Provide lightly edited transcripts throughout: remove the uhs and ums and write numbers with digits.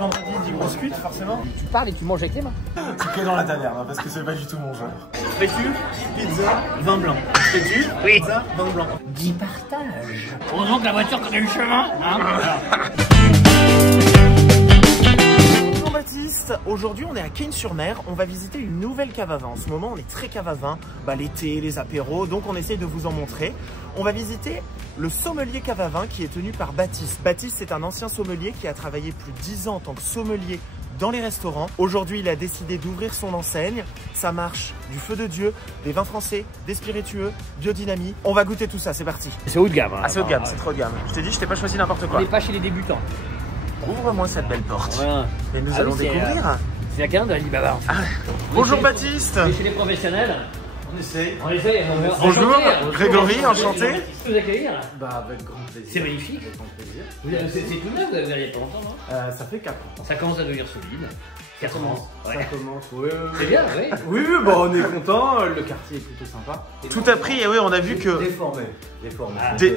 vendredi dit grosse cuite, forcément. Tu parles et tu manges avec les mains. Ticket dans la taverne, hein, parce que c'est pas du tout mon genre. Fais-tu pizza, vin blanc. Fais-tu pizza, vin blanc. Dis partage. Heureusement que la voiture connaît le chemin. Hein. Bonjour Baptiste, aujourd'hui on est à Cagnes-sur-Mer, on va visiter une nouvelle cave à vin. En ce moment on est très cave à vin, l'été, les apéros, donc on essaye de vous en montrer. On va visiter le sommelier cave à vin qui est tenu par Baptiste. Baptiste c'est un ancien sommelier qui a travaillé plus de 10 ans en tant que sommelier dans les restaurants. Aujourd'hui il a décidé d'ouvrir son enseigne, ça marche du feu de Dieu, des vins français, des spiritueux, biodynamie. On va goûter tout ça, c'est parti. C'est haut de gamme. Hein, c'est haut de gamme, c'est trop de gamme. Je t'ai dit, je t'ai pas choisi n'importe quoi. On n'est pas chez les débutants. Ouvre-moi cette belle porte. Voilà. Et nous allons découvrir. C'est la carte de Alibaba. En fait. Bonjour Baptiste. On est chez les professionnels. On essaye. On essaye. Bonjour, Grégory, enchanté. Je peux vous accueillir. Avec grand plaisir. C'est magnifique. Avec grand plaisir. C'est tout neuf, vous avez il y a pas longtemps, non? Ça fait 4 ans. Ça commence à devenir solide. Ça commence. Ça commence, oui. C'est bien, oui. Oui, bon, on est content, le quartier est plutôt sympa. Tout a pris, et oui, on a vu que Déformé.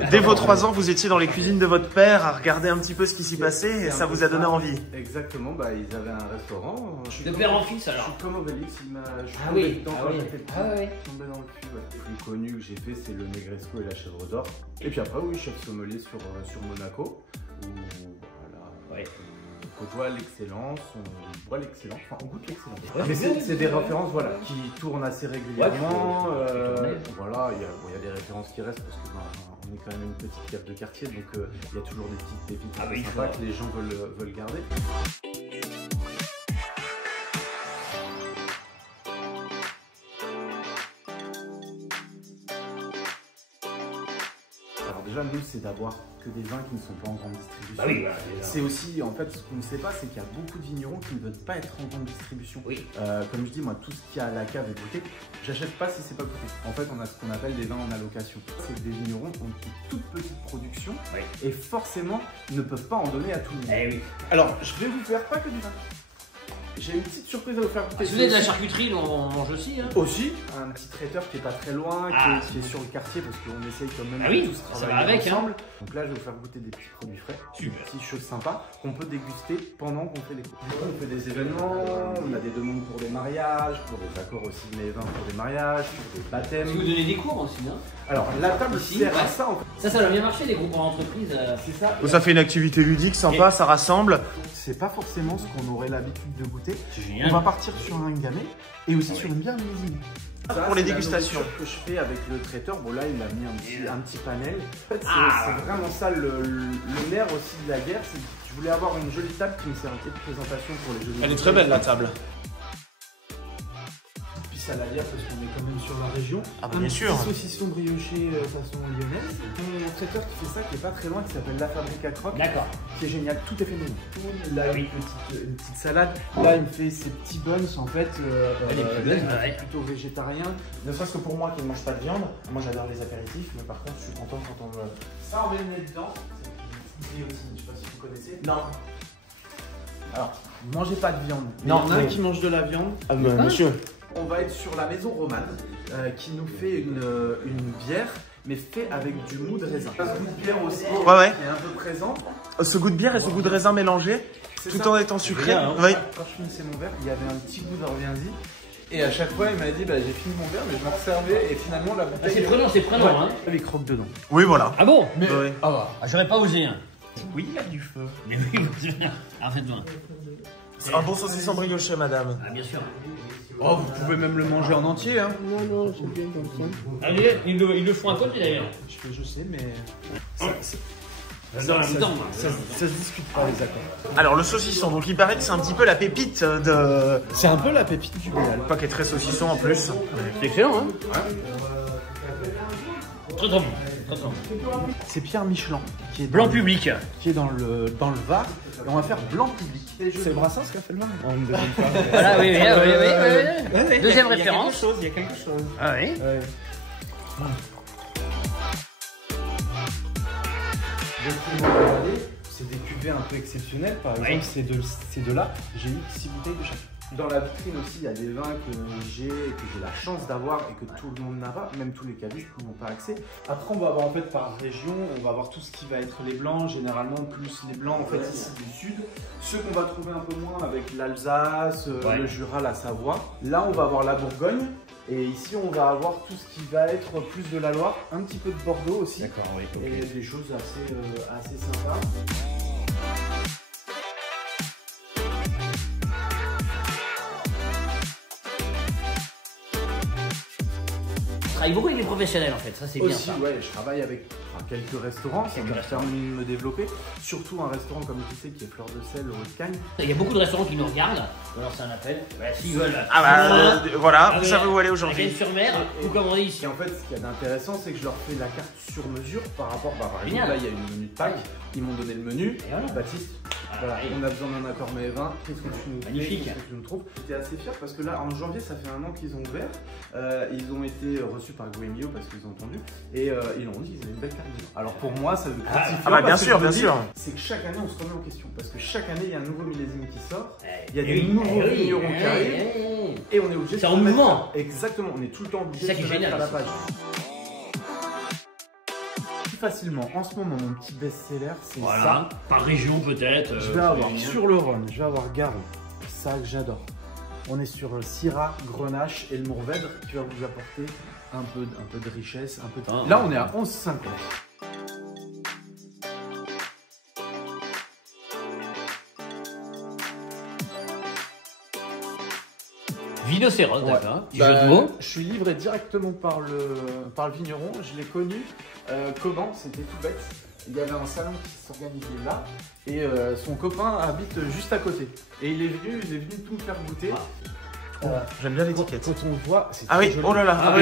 dès vos 3 ans, vous étiez dans les cuisines de votre père à regarder un petit peu ce qui s'y passait et ça vous a donné envie. Exactement, ils avaient un restaurant. De père en fils Je alors. suis comme Obélix, je suis Ah tombé oui, dedans ah quand oui. j'étais petit. Ah oui. Je suis tombé dans le cul, ouais. Le plus connu que j'ai fait, c'est le Negresco et la chèvre d'or. Et puis après, oui, chef sommelier sur Monaco, où voilà. Ouais. On côtoie l'excellence, on voit l'excellence, enfin on goûte l'excellence. Mais c'est des références qui tournent assez régulièrement. Voilà, il y a des références qui restent parce que on est quand même une petite cave de quartier, donc il y a toujours des petites pépites sympas que les gens veulent garder. Alors déjà, nous, c'est d'avoir que des vins qui ne sont pas en grande distribution. Bah oui, voilà, c'est aussi, en fait, ce qu'on ne sait pas, c'est qu'il y a beaucoup de vignerons qui ne veulent pas être en grande distribution. Oui. Comme je dis, moi, tout ce qu'il y a à la cave est goûté. J'achète pas si c'est pas goûté. En fait, on a ce qu'on appelle des vins en allocation. C'est que des vignerons ont une toute petite production et forcément ne peuvent pas en donner à tout le monde. Eh oui. Alors, je vais vous faire pas que du vin. J'ai une petite surprise à vous faire goûter. Si vous avez de la charcuterie, on mange aussi. Hein. Aussi, un petit traiteur qui est pas très loin, qui est sur le quartier parce qu'on essaye quand même de tous travailler ensemble. Donc là, je vais vous faire goûter des petits produits frais, des petites choses sympas qu'on peut déguster pendant qu'on fait les cours. On fait des événements, on a des demandes pour des mariages, pour des accords aussi de mes vins pour des mariages, pour des baptêmes. Si vous donnez des cours aussi, non? Alors, la table sert à ça en fait. Ça va bien marcher, les groupes en entreprise. C'est ça. Ça fait une activité ludique, sympa, ça rassemble. C'est pas forcément ce qu'on aurait l'habitude de goûter. Génial. On va partir sur un gamay et aussi sur une bière millésime. Pour les dégustations que je fais avec le traiteur, bon là il m'a mis un petit panel. En fait c'est vraiment ça le nerf aussi de la guerre, c'est que je voulais avoir une jolie table qui me servait de présentation pour les jeux. Elle est très belle la table. Saladière parce qu'on est quand même sur la région. Bien sûr. Saucisson brioché façon lyonnaise. Un traiteur qui fait ça qui est pas très loin qui s'appelle La Fabrique à Croque. D'accord. Qui est génial, tout est fait maison. Là une petite salade. Là il me fait ses petits buns en fait. Plutôt végétarien. Ne serait-ce que pour moi qui ne mange pas de viande, moi j'adore les apéritifs, mais par contre je suis content quand on me... Ça on met le nez dedans. C'est une aussi, je sais pas si vous connaissez. Non. Alors, mangez pas de viande. Non, il y en a un qui mange de la viande. Ah monsieur. On va être sur la maison romane qui nous fait une bière mais fait avec du mou de raisin. Un goût de bière aussi qui est un peu présent. Ce goût de bière et ce goût de raisin mélangé tout en étant sucré. Quand je finissais mon verre, il y avait un petit goût de reviens-y. Et à chaque fois, il m'a dit j'ai fini mon verre, mais je m'en resservais. Et finalement, la bouteille. C'est prenant, hein. Les croques dedans. Oui, voilà. Ah bon? Mais j'aurais pas osé, hein. Oui, il y a du feu. Mais oui, faites-moi. C'est un bon saucisson brioché, madame. Ah, bien sûr. Oh, vous pouvez même le manger en entier, hein. Non, c'est bien comme ça. Allez, ils le font à côté d'ailleurs. Je sais, mais. Ça se discute pas les accords. Alors le saucisson, donc il paraît que c'est un petit peu la pépite de... C'est un peu la pépite du Béal. Le paquet très saucisson en plus. C'est excellent, hein. Très bon. C'est Pierre Michelin qui est Blanc public. Qui est dans le Var. Et on va faire blanc public. C'est Brassens qui a fait le vin. Voilà, oui. Deuxième référence. Il y a quelque chose. Ah oui. C'est des cuvées un peu exceptionnelles. Par exemple, ces deux-là, j'ai eu 6 bouteilles de chaque. Dans la vitrine aussi, il y a des vins que j'ai la chance d'avoir et que tout le monde n'a pas, même tous les cavistes n'ont pas accès. Après, on va avoir en fait par région, on va avoir tout ce qui va être les blancs, généralement plus les blancs en fait ici du sud. Ceux qu'on va trouver un peu moins avec l'Alsace, le Jura, la Savoie. Là, on va avoir la Bourgogne. Et ici, on va avoir tout ce qui va être plus de la Loire, un petit peu de Bordeaux aussi. D'accord, oui. Okay. Et des choses assez sympas. Beaucoup avec les professionnels en fait, ça c'est bien ça. Ouais, je travaille avec quelques restaurants, ça me permet de me développer. Surtout un restaurant comme tu sais qui est Fleur de Sel au Cagne. Il y a beaucoup de restaurants qui nous regardent, on lance un appel, s'ils veulent. Voilà, vous savez où aller aujourd'hui. Sur mer, ou comme on dit ici. Et en fait, ce qu'il y a d'intéressant, c'est que je leur fais la carte sur mesure par rapport, par exemple, là il y a une menu de Pâques, ils m'ont donné le menu, Baptiste. Voilà, on a besoin d'un accord mets 20. Qu'est-ce que tu nous fais? Magnifique. Qu'est-ce que tu nous trouves? J'étais assez fier parce que là, en janvier, ça fait 1 an qu'ils ont ouvert. Ils ont été reçus par Guemio parce qu'ils ont entendu. Et ils l'ont dit, ils avaient une belle carte. Alors pour moi, ça veut dire. Bien sûr, bien sûr. C'est que chaque année, on se remet en question. Parce que chaque année, il y a un nouveau millésime qui sort. Il y a des nouveaux vignerons qui arrivent. Et on est obligé de. C'est en mouvement. Exactement, on est tout le temps obligé de se mettre à la page. Facilement. En ce moment, mon petit best-seller, c'est ça. Par région peut-être. Je vais avoir sur le Rhône, je vais avoir Garde, ça que j'adore. On est sur Syrah, Grenache et le Mourvèdre qui va vous apporter un peu de richesse, un peu de... Là, on est à 11,50. Vinocéros, d'accord. Jeu de mots. Je suis livré directement par le vigneron. Je l'ai connu. Comment? C'était tout bête. Il y avait un salon qui s'organisait là et son copain habite juste à côté. Et il est venu tout me faire goûter. J'aime bien l'étiquette. Quand on le voit, c'est ah oui, joli. Oh là là,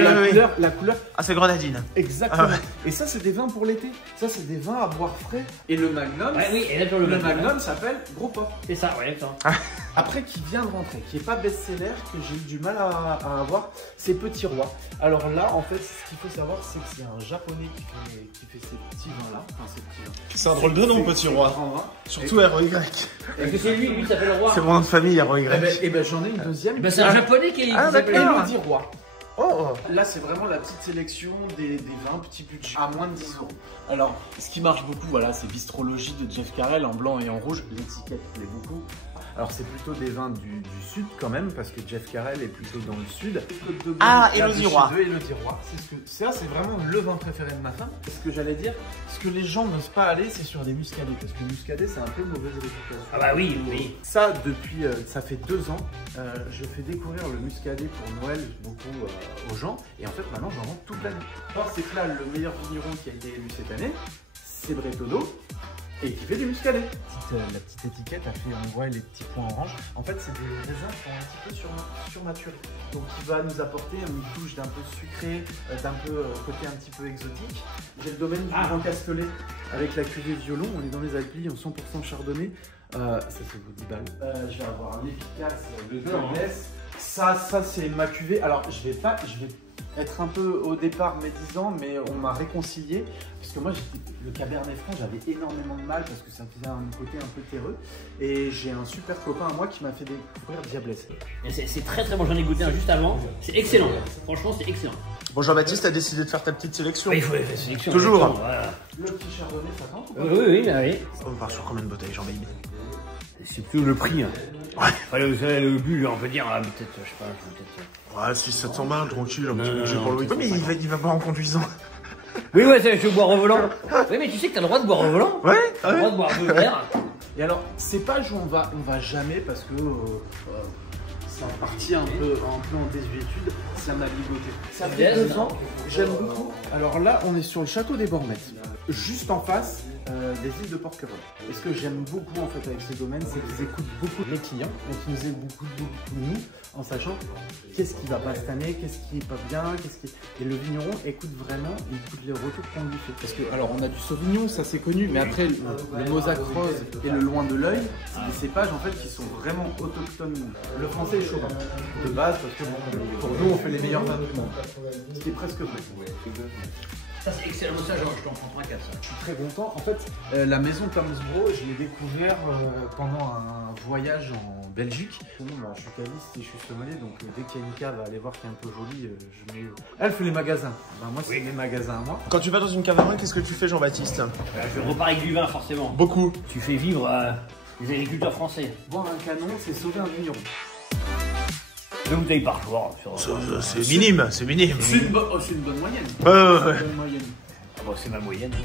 la couleur. Ah, c'est grenadine. Exactement. Et ça, c'est des vins pour l'été. Ça, c'est des vins à boire frais. Et le Magnum, le Magnum s'appelle Gros Port. C'est ça, ouais, ça. Après, qui vient de rentrer, qui n'est pas best-seller, que j'ai eu du mal à avoir, c'est Petit Roi. Alors là, en fait, ce qu'il faut savoir, c'est que c'est un Japonais qui fait ces petits vins-là. Enfin, ces petits vins. C'est un drôle de nom, Petit Roi. Surtout ROY. Est-ce que c'est lui s'appelle Roi? C'est mon nom de famille, ROY. Et ben j'en ai une deuxième. C'est un Japonais qui s'appelle Elodie Roi. Oh. Là, c'est vraiment la petite sélection des vins petit budget à moins de 10 €. Alors, ce qui marche beaucoup, voilà, c'est Bistrologie de Jeff Carrel en blanc et en rouge. L'étiquette plaît beaucoup. Alors, c'est plutôt des vins du sud quand même, parce que Jeff Carrel est plutôt dans le sud. Elodie Roi. Elodie Roi. Ça, c'est vraiment le vin préféré de ma femme. Ce que j'allais dire, ce que les gens n'osent pas aller, c'est sur des muscadets, parce que muscadet, c'est un peu mauvaise réputation. Ah bah oui, oui. Ça, depuis, ça fait 2 ans, je fais découvrir le muscadet pour Noël beaucoup aux gens. Et en fait, maintenant, j'en vends toute l'année. Or, c'est que là, le meilleur vigneron qui a été élu cette année, c'est Brettonneau. Et qui fait du muscadet. La petite étiquette a fait, on voit les petits points orange. En fait, c'est des raisins qui sont un petit peu surnaturés. Donc, qui va nous apporter une touche d'un peu sucré, d'un peu côté un petit peu exotique. J'ai le domaine du Grand Castellet avec la cuvée Violon. On est dans les Alpilles en 100% chardonnay. Ça vaut 10 balles. Je vais avoir un efficace de Douglas. Ça c'est ma cuvée. Alors, je vais être un peu au départ médisant, mais on m'a réconcilié parce que moi le Cabernet Franc, j'avais énormément de mal parce que ça faisait un côté un peu terreux, et j'ai un super copain à moi qui m'a fait découvrir Diablesse. C'est très très bon, j'en ai goûté un juste avant, c'est excellent, franchement c'est excellent. Bon, Jean-Baptiste, t'as décidé de faire ta petite sélection. Il faut faire sélection. Toujours. Voilà. Le petit chardonnay, ça tente ou pas? Oui. On part sur combien de bouteilles, Jean-Baptiste? C'est plutôt le prix. Ouais. Le but, on peut dire, peut-être, je sais pas, peut-être. Ouais, 600-700 balles, tranquille, un petit budget pour le week-end. Oui, mais il va boire en conduisant. Oui, je vais boire au volant. Oui, mais tu sais que t'as le droit de boire au volant. Ouais. T'as le droit de boire un peu vert. Et alors, c'est pas où on va jamais parce que c'est un parti un peu en désuétude, ça m'a ligoté. Ça fait 2 ans, j'aime beaucoup. Alors là, on est sur le château des Bormettes, juste en face des îles de Porquerolles. Et ce que j'aime beaucoup en fait avec ces domaines, c'est qu'ils écoutent beaucoup les clients, donc ils nous écoutent beaucoup de nous, en sachant qu'est-ce qui va pas cette année, qu'est-ce qui est pas bien, et le vigneron écoute vraiment, il écoute les retours qu'on lui fait. Parce que alors on a du Sauvignon, ça c'est connu, mais après le Mosaque Rose et le Loin de l'œil, c'est des cépages en fait qui sont vraiment autochtones. Le français est chauvin de base parce que pour nous on fait les meilleurs vins du monde, ce qui est presque vrai. Ça c'est excellent, ça je t'en prends 3-4. Je suis très content. En fait, la maison Tomsbro, je l'ai découvert pendant un voyage en Belgique. Non, je suis caviste et je suis sommelier, donc dès qu'il y a une cave à aller voir qui est un peu jolie, je mets... Elle fait les magasins. Ben, moi, c'est mes magasins à moi. Quand tu vas dans une cave à vin, qu'est-ce que tu fais, Jean-Baptiste? Je repars avec du vin, forcément. Beaucoup. Tu fais vivre les agriculteurs français. Boire un canon, c'est sauver un vigneron. 2 bouteilles par jour. C'est minime, c'est minime. C'est une bonne moyenne. Ouais. C'est une bonne moyenne. Ah bon, c'est ma moyenne. Ouais.